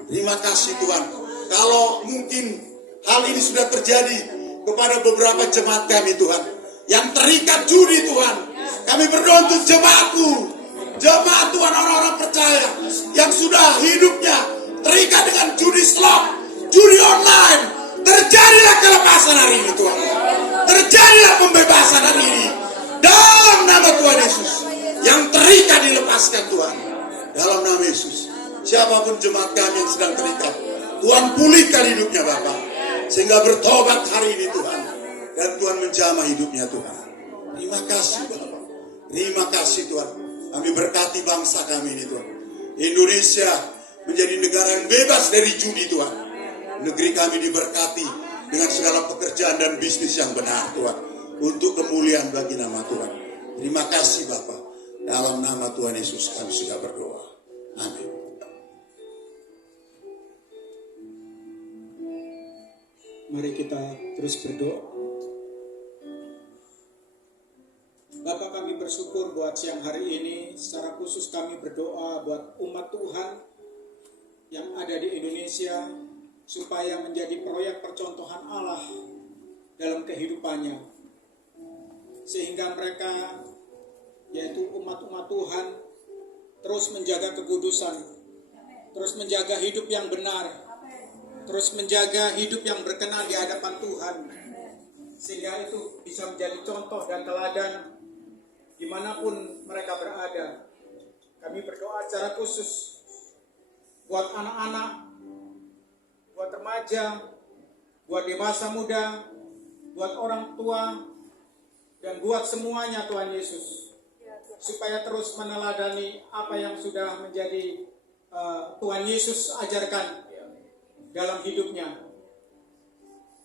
Terima kasih Tuhan. Kalau mungkin hal ini sudah terjadi kepada beberapa jemaat kami Tuhan, yang terikat judi Tuhan, kami berdoa untuk jemaatku, jemaat Tuhan, orang-orang percaya yang sudah hidupnya terikat dengan judi slot, judi online. Terjadilah kelepasan hari ini Tuhan, terjadilah pembebasan hari ini dalam nama Tuhan Yesus. Yang terikat dilepaskan Tuhan dalam nama Yesus. Siapapun jemaat kami yang sedang terikat, Tuhan pulihkan hidupnya Bapak, sehingga bertobat hari ini Tuhan, dan Tuhan menjamah hidupnya Tuhan. Terima kasih Bapak, terima kasih Tuhan. Kami berkati bangsa kami ini Tuhan. Indonesia menjadi negara yang bebas dari judi Tuhan. Negeri kami diberkati dengan segala pekerjaan dan bisnis yang benar Tuhan, untuk kemuliaan bagi nama Tuhan. Terima kasih Bapak. Dalam nama Tuhan Yesus kami sudah berdoa. Amin. Mari kita terus berdoa. Bapak, kami bersyukur buat siang hari ini. Secara khusus kami berdoa buat umat Tuhan yang ada di Indonesia, supaya menjadi proyek percontohan Allah dalam kehidupannya. Sehingga mereka, yaitu umat-umat Tuhan, terus menjaga kekudusan, terus menjaga hidup yang benar, terus menjaga hidup yang berkenan di hadapan Tuhan. Sehingga itu bisa menjadi contoh dan teladan dimanapun mereka berada. Kami berdoa secara khusus buat anak-anak, buat remaja, buat dewasa muda, buat orang tua, dan buat semuanya Tuhan Yesus, supaya terus meneladani apa yang sudah menjadi Tuhan Yesus ajarkan dalam hidupnya.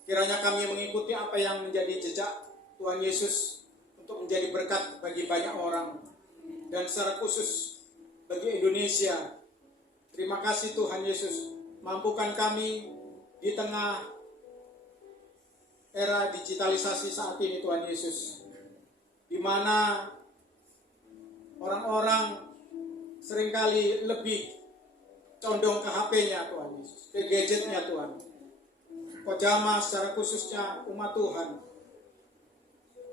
Kiranya kami mengikuti apa yang menjadi jejak Tuhan Yesus untuk menjadi berkat bagi banyak orang, dan secara khusus bagi Indonesia. Terima kasih Tuhan Yesus, mampukan kami di tengah era digitalisasi saat ini Tuhan Yesus, di mana orang-orang seringkali lebih condong ke HP-nya Tuhan Yesus, ke gadgetnya Tuhan. Kojama secara khususnya umat Tuhan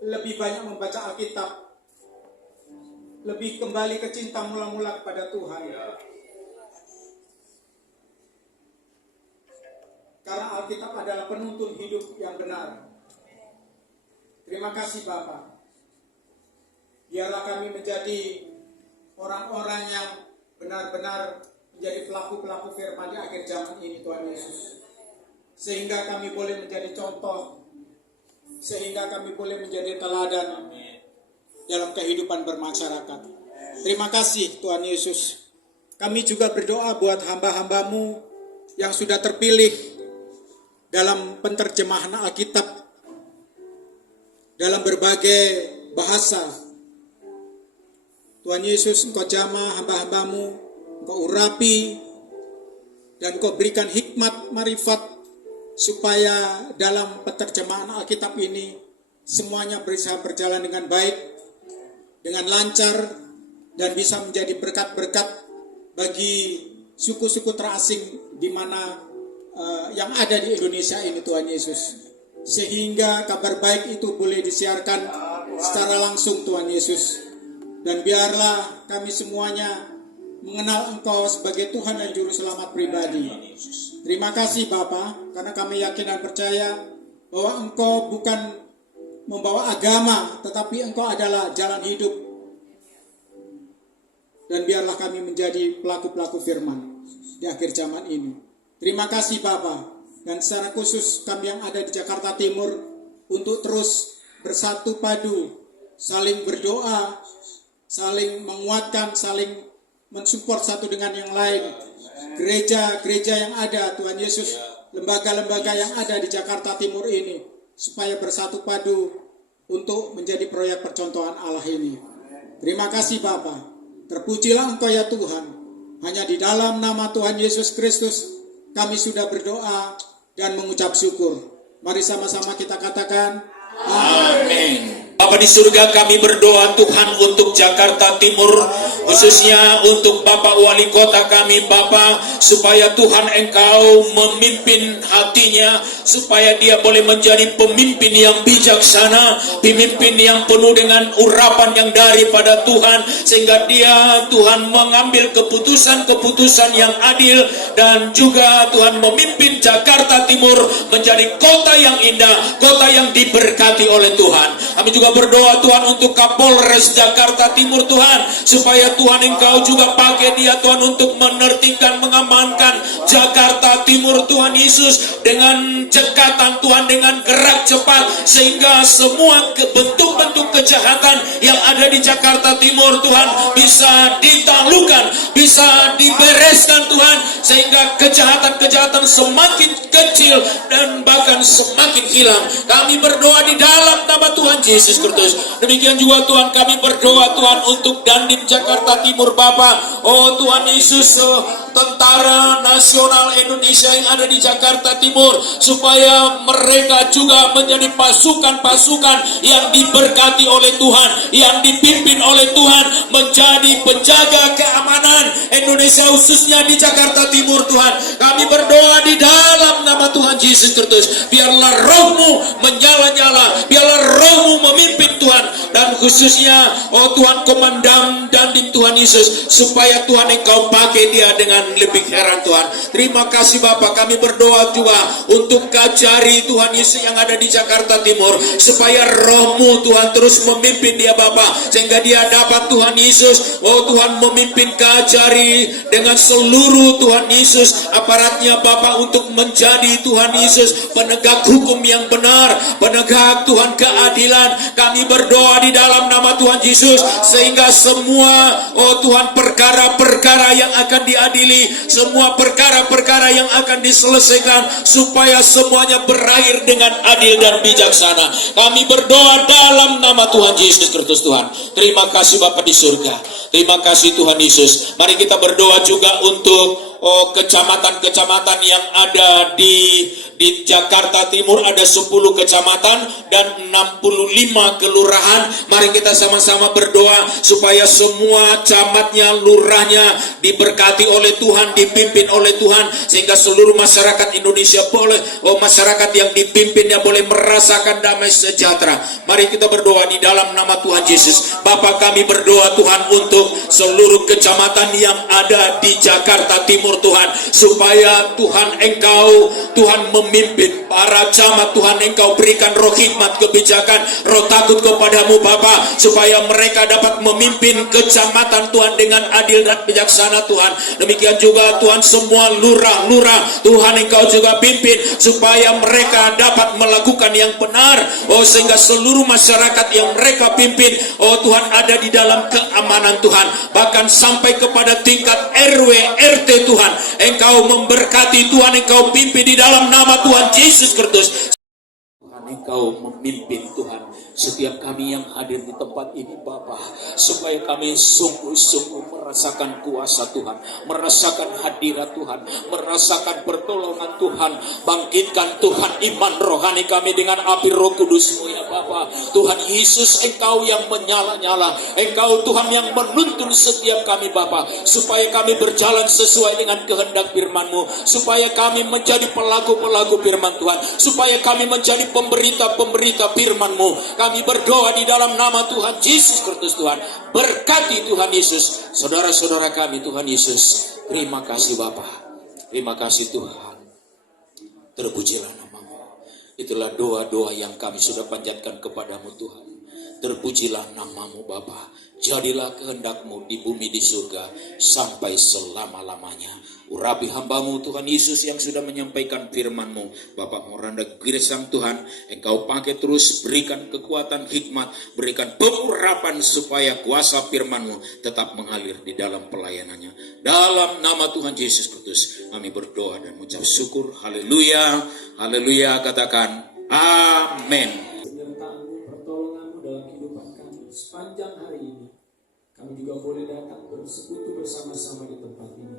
lebih banyak membaca Alkitab, lebih kembali ke cinta mula-mula kepada Tuhan. Karena Alkitab adalah penuntun hidup yang benar. Terima kasih Bapa. Biarlah kami menjadi orang-orang yang benar-benar menjadi pelaku-pelaku firman di akhir zaman ini Tuhan Yesus. Sehingga kami boleh menjadi contoh, sehingga kami boleh menjadi teladan dalam kehidupan bermasyarakat. Terima kasih Tuhan Yesus. Kami juga berdoa buat hamba-hambamu yang sudah terpilih dalam penterjemahan Alkitab dalam berbagai bahasa. Tuhan Yesus, Engkau jamah hamba-hambamu, Engkau urapi, dan Engkau berikan hikmat, marifat, supaya dalam penerjemahan Alkitab ini semuanya bisa berjalan dengan baik, dengan lancar, dan bisa menjadi berkat-berkat bagi suku-suku terasing di mana yang ada di Indonesia ini, Tuhan Yesus. Sehingga kabar baik itu boleh disiarkan secara langsung, Tuhan Yesus. Dan biarlah kami semuanya mengenal Engkau sebagai Tuhan dan Juru Selamat pribadi. Terima kasih Bapa, karena kami yakin dan percaya bahwa Engkau bukan membawa agama, tetapi Engkau adalah jalan hidup. Dan biarlah kami menjadi pelaku-pelaku firman di akhir zaman ini. Terima kasih Bapa, dan secara khusus kami yang ada di Jakarta Timur untuk terus bersatu padu, saling berdoa, saling menguatkan, saling mensupport satu dengan yang lain. Gereja-gereja yang ada, Tuhan Yesus, lembaga-lembaga yang ada di Jakarta Timur ini, supaya bersatu padu untuk menjadi proyek percontohan Allah ini. Terima kasih Bapa. Terpujilah Engkau ya Tuhan. Hanya di dalam nama Tuhan Yesus Kristus kami sudah berdoa dan mengucap syukur. Mari sama-sama kita katakan Amin. Bapa di surga, kami berdoa Tuhan untuk Jakarta Timur, khususnya untuk Bapak Wali Kota kami Bapa, supaya Tuhan Engkau memimpin hatinya, supaya dia boleh menjadi pemimpin yang bijaksana, pemimpin yang penuh dengan urapan yang daripada Tuhan, sehingga dia Tuhan mengambil keputusan-keputusan yang adil, dan juga Tuhan memimpin Jakarta Timur menjadi kota yang indah, kota yang diberkati oleh Tuhan. Kami juga berdoa Tuhan untuk Kapolres Jakarta Timur Tuhan, supaya Tuhan Engkau juga pakai dia Tuhan untuk menertibkan, mengamankan Jakarta Timur Tuhan Yesus, dengan cekatan Tuhan, dengan gerak cepat, sehingga semua bentuk-bentuk kejahatan yang ada di Jakarta Timur Tuhan bisa ditaklukkan, bisa dibereskan Tuhan, sehingga kejahatan-kejahatan semakin kecil dan bahkan semakin hilang. Kami berdoa di dalam nama Tuhan Yesus Kristus. Demikian juga Tuhan kami berdoa Tuhan untuk Dandim Jakarta Timur Bapa. Oh Tuhan Yesus, Tentara Nasional Indonesia yang ada di Jakarta Timur, supaya mereka juga menjadi pasukan-pasukan yang diberkati oleh Tuhan, yang dipimpin oleh Tuhan, menjadi penjaga keamanan Indonesia, khususnya di Jakarta Timur Tuhan. Kami berdoa di dalam nama Tuhan Yesus Kristus, biarlah roh-Mu menyala-nyala, biarlah roh-Mu memimpin Tuhan, dan khususnya oh Tuhan Komandan Dandim Tuhan Yesus, supaya Tuhan Engkau pakai dia dengan lebih heran Tuhan. Terima kasih Bapak, kami berdoa juga untuk Kajari Tuhan Yesus yang ada di Jakarta Timur, supaya roh-Mu Tuhan terus memimpin dia Bapak, sehingga dia dapat Tuhan Yesus, oh Tuhan memimpin Kajari dengan seluruh Tuhan Yesus aparatnya Bapak, untuk menjadi Tuhan Yesus penegak hukum yang benar, penegak Tuhan keadilan. Kami berdoa di dalam nama Tuhan Yesus, sehingga semua oh Tuhan perkara-perkara yang akan diadili, semua perkara-perkara yang akan diselesaikan, supaya semuanya berakhir dengan adil dan bijaksana. Kami berdoa dalam nama Tuhan Yesus Kristus Tuhan. Terima kasih Bapa di surga. Terima kasih Tuhan Yesus. Mari kita berdoa juga untuk kecamatan-kecamatan yang ada di Jakarta Timur. Ada 10 kecamatan dan 65 kelurahan. Mari kita sama-sama berdoa supaya semua camatnya, lurahnya diberkati oleh Tuhan, dipimpin oleh Tuhan, sehingga seluruh masyarakat Indonesia boleh, masyarakat yang dipimpinnya boleh merasakan damai sejahtera. Mari kita berdoa di dalam nama Tuhan Yesus. Bapa, kami berdoa Tuhan untuk seluruh kecamatan yang ada di Jakarta Timur Tuhan, supaya Tuhan Engkau Tuhan memimpin para camat. Tuhan Engkau berikan roh hikmat, kebijakan, roh takut kepadamu Bapa, supaya mereka dapat memimpin kecamatan Tuhan dengan adil dan bijaksana Tuhan. Demikian juga Tuhan semua lurah-lurah Tuhan Engkau juga pimpin, supaya mereka dapat melakukan yang benar, sehingga seluruh masyarakat yang mereka pimpin Tuhan ada di dalam keamanan Tuhan. Bahkan sampai kepada tingkat RW RT Tuhan Engkau memberkati, Tuhan Engkau pimpin di dalam nama Tuhan Yesus Kristus. Tuhan Engkau memimpin Tuhan setiap kami yang hadir di tempat ini Bapa, supaya kami sungguh-sungguh merasakan kuasa Tuhan, merasakan hadirat Tuhan, merasakan pertolongan Tuhan. Bangkitkan Tuhan iman rohani kami dengan api Roh Kudus-Mu ya Bapa. Tuhan Yesus, Engkau yang menyala-nyala, Engkau Tuhan yang menuntun setiap kami Bapa, supaya kami berjalan sesuai dengan kehendak firman-Mu, supaya kami menjadi pelaku-pelaku firman Tuhan, supaya kami menjadi pemberita-pemberita firman-Mu. Kami berdoa di dalam nama Tuhan Yesus Kristus Tuhan. Berkati Tuhan Yesus saudara-saudara kami Tuhan Yesus. Terima kasih Bapa. Terima kasih Tuhan. Terpujilah nama-Mu. Itulah doa-doa yang kami sudah panjatkan kepadamu Tuhan. Terpujilah nama-Mu Bapa. Jadilah kehendak-Mu di bumi di surga sampai selama-lamanya. Urapi hamba-Mu Tuhan Yesus yang sudah menyampaikan firman-Mu. Bapak Moranda Giresang Tuhan, Engkau pakai terus, berikan kekuatan hikmat, berikan pengurapan supaya kuasa firman-Mu tetap mengalir di dalam pelayanannya. Dalam nama Tuhan Yesus Kristus kami berdoa dan mengucap syukur. Haleluya, haleluya, katakan amin. Penyertaan-Mu, pertolongan-Mu dalam kehidupan kami sepanjang hari ini. Kami juga boleh datang bersekutu bersama-sama di tempat ini.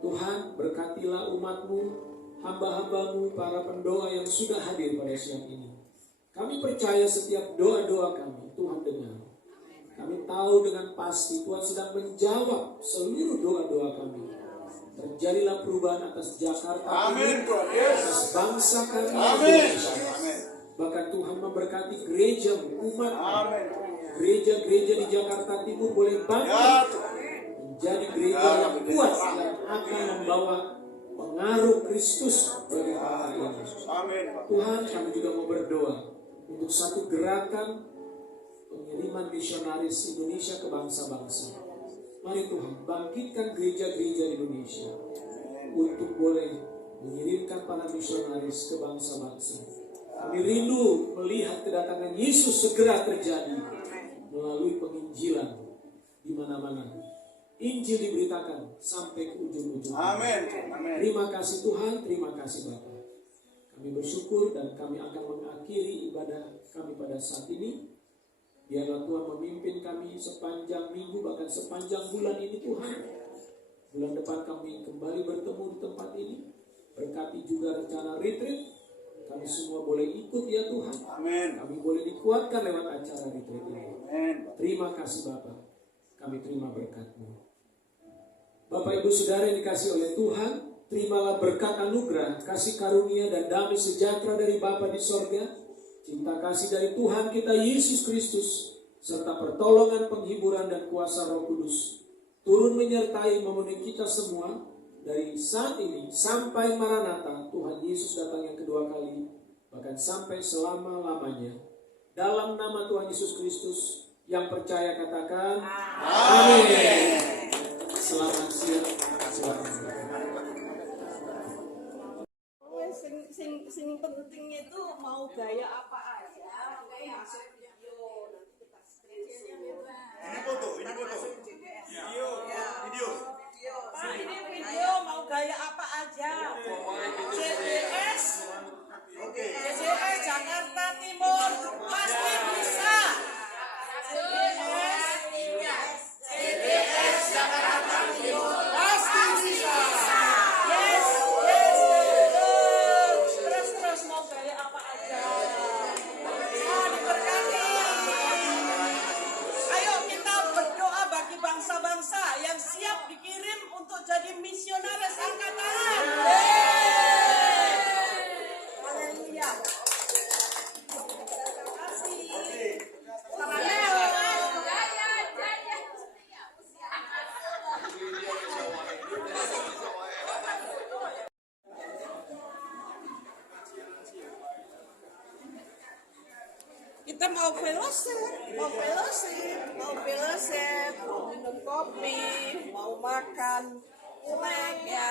Tuhan, berkatilah umat-Mu, hamba-hamba-Mu, para pendoa yang sudah hadir pada siang ini. Kami percaya setiap doa-doa kami, Tuhan dengar. Kami tahu dengan pasti Tuhan sedang menjawab seluruh doa-doa kami. Terjadilah perubahan atas Jakarta, Amin Tuhan Yesus. atas bangsa kami, Amin. bahkan Tuhan memberkati gereja, umat, Amin. gereja-gereja di Jakarta Timur boleh bangkit menjadi gereja yang kuat yang akan membawa pengaruh Kristus bagi hari ini. Amin. Tuhan, kami juga mau berdoa untuk satu gerakan pengiriman misionaris Indonesia ke bangsa-bangsa. Mari Tuhan, bangkitkan gereja-gereja di Indonesia untuk boleh mengirimkan para misionaris ke bangsa-bangsa. Kami rindu melihat kedatangan Yesus segera terjadi melalui penginjilan di mana-mana. Injil diberitakan sampai ke ujung-ujung. Amin. Amin. Terima kasih Tuhan, terima kasih Bapa. Kami bersyukur dan kami akan mengakhiri ibadah kami pada saat ini. Biarlah Tuhan memimpin kami sepanjang minggu, bahkan sepanjang bulan ini Tuhan. Bulan depan kami kembali bertemu di tempat ini. Berkati juga rencana retreat. Kami semua boleh ikut ya Tuhan. Amin. Kami boleh dikuatkan lewat acara retreat ini. Amin. Terima kasih Bapa. Kami terima berkat-Mu. Bapak Ibu Saudara yang dikasih oleh Tuhan, terimalah berkat anugerah, kasih karunia dan damai sejahtera dari Bapa di sorga, cinta kasih dari Tuhan kita Yesus Kristus, serta pertolongan, penghiburan dan kuasa Roh Kudus turun menyertai memenuhi kita semua dari saat ini sampai Maranatha, Tuhan Yesus datang yang kedua kali, bahkan sampai selama-lamanya. Dalam nama Tuhan Yesus Kristus, yang percaya katakan amin. Selamat siang, selamat siang. Sing penting itu mau gaya apa aja, gaya masuk video, nanti kita screenshot. Ini foto. Video. Pak, ini video mau gaya apa aja. CDS Jakarta Timur pasti bisa. CDS Jakarta Timur pasti bisa. Yes. Terus mau gaya apa aja. Diberkati. Ayo kita berdoa bagi bangsa-bangsa yang siap dikirim untuk jadi misionaris angkatan. Haleluya. Terima kasih. Kita mau fellowship, mau minum kopi, mau makan snack ya.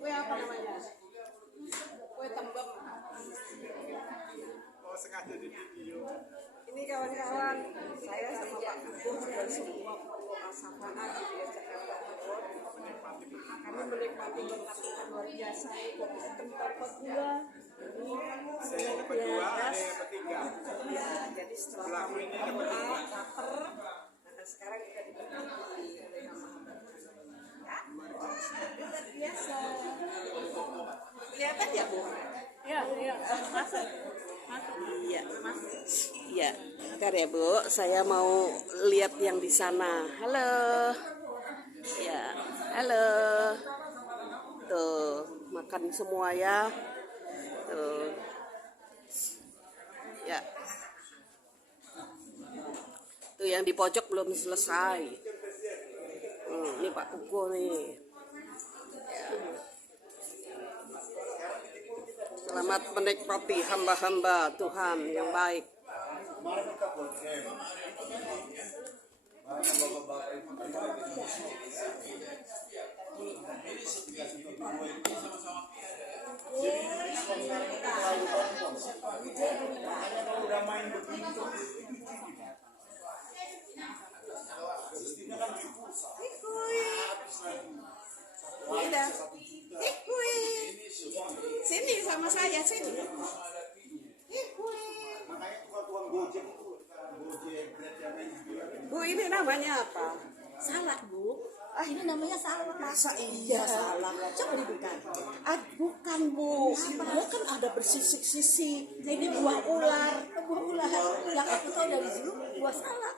Kue apa namanya? Kue tembem. Oh, sengaja di video. Ini kawan-kawan, saya sama Pak Kukuh dan semua asapaan di Jakarta Timur. Kami menikmati berkat Tuhan luar biasa. Kopi kental Papua. Saya dapat 2, ada yang ketiga. Ya, jadi setelah kami berdoa, lapar, nah sekarang kita diberkati oleh Yang Maha Berkata. Ya, luar biasa. Kelihatan ya, Bu? Iya, masuk. Iya, iya. Bentar ya, Bu. Saya mau lihat yang di sana. Halo. Ya, halo. Tuh, makan semua ya. Tuh. Ya. Tuh yang di pojok belum selesai. Ini Pak Kuko nih. Ya. Selamat menikmati hamba-hamba Tuhan yang baik. Mari kita bonceng. Mari bapak-bapak ibu jadi sekarang kita terlalu konsep. Makanya kalau udah main begitu mestinya kan dipulsa. Ida, sini sama saya sini. Makanya tukang Gojek itu Gojek, Grab yang lain juga. Bu, ini namanya apa? Salak, Bu. Ah, ini namanya salak. Masa iya salah? Coba dibuka. Bukan, Bu. Dia kan ada bersisik-sisik. Ini buah ular. Buah ular. Yang aku tahu dari dulu buah salak.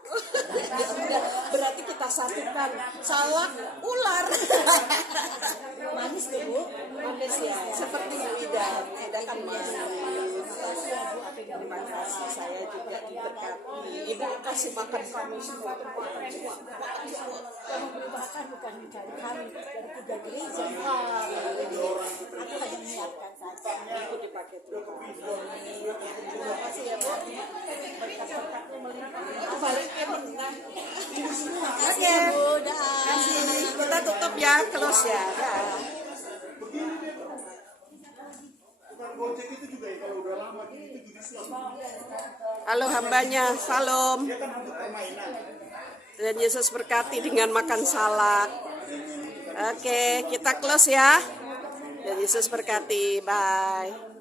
Ya udah, berarti kita satukan salak ular. Manis tuh, Bu. Manis ya, seperti Ida. Ida kan manis. Terima kasih, saya juga diberkati. Ibu kasih makan kami semua. Makan semua. Yang memberi makan bukan mencari kami dari 3 gereja. Aku hanya menyiapkan saja. Itu dipakai Tuhan. Terima kasih ya, Bu. Berkat-berkatnya melimpah. Aku baliknya menang. Oke, Bu. Dah. Kita tutup ya, close ya. Dah. Tukang Gojek itu juga ya kalau udah lama itu juga Islam. Halo hambanya, salam. Dia kan untuk permainan. Dan Yesus berkati dengan makan salak. Oke, kita close ya. Dan Yesus berkati. Bye.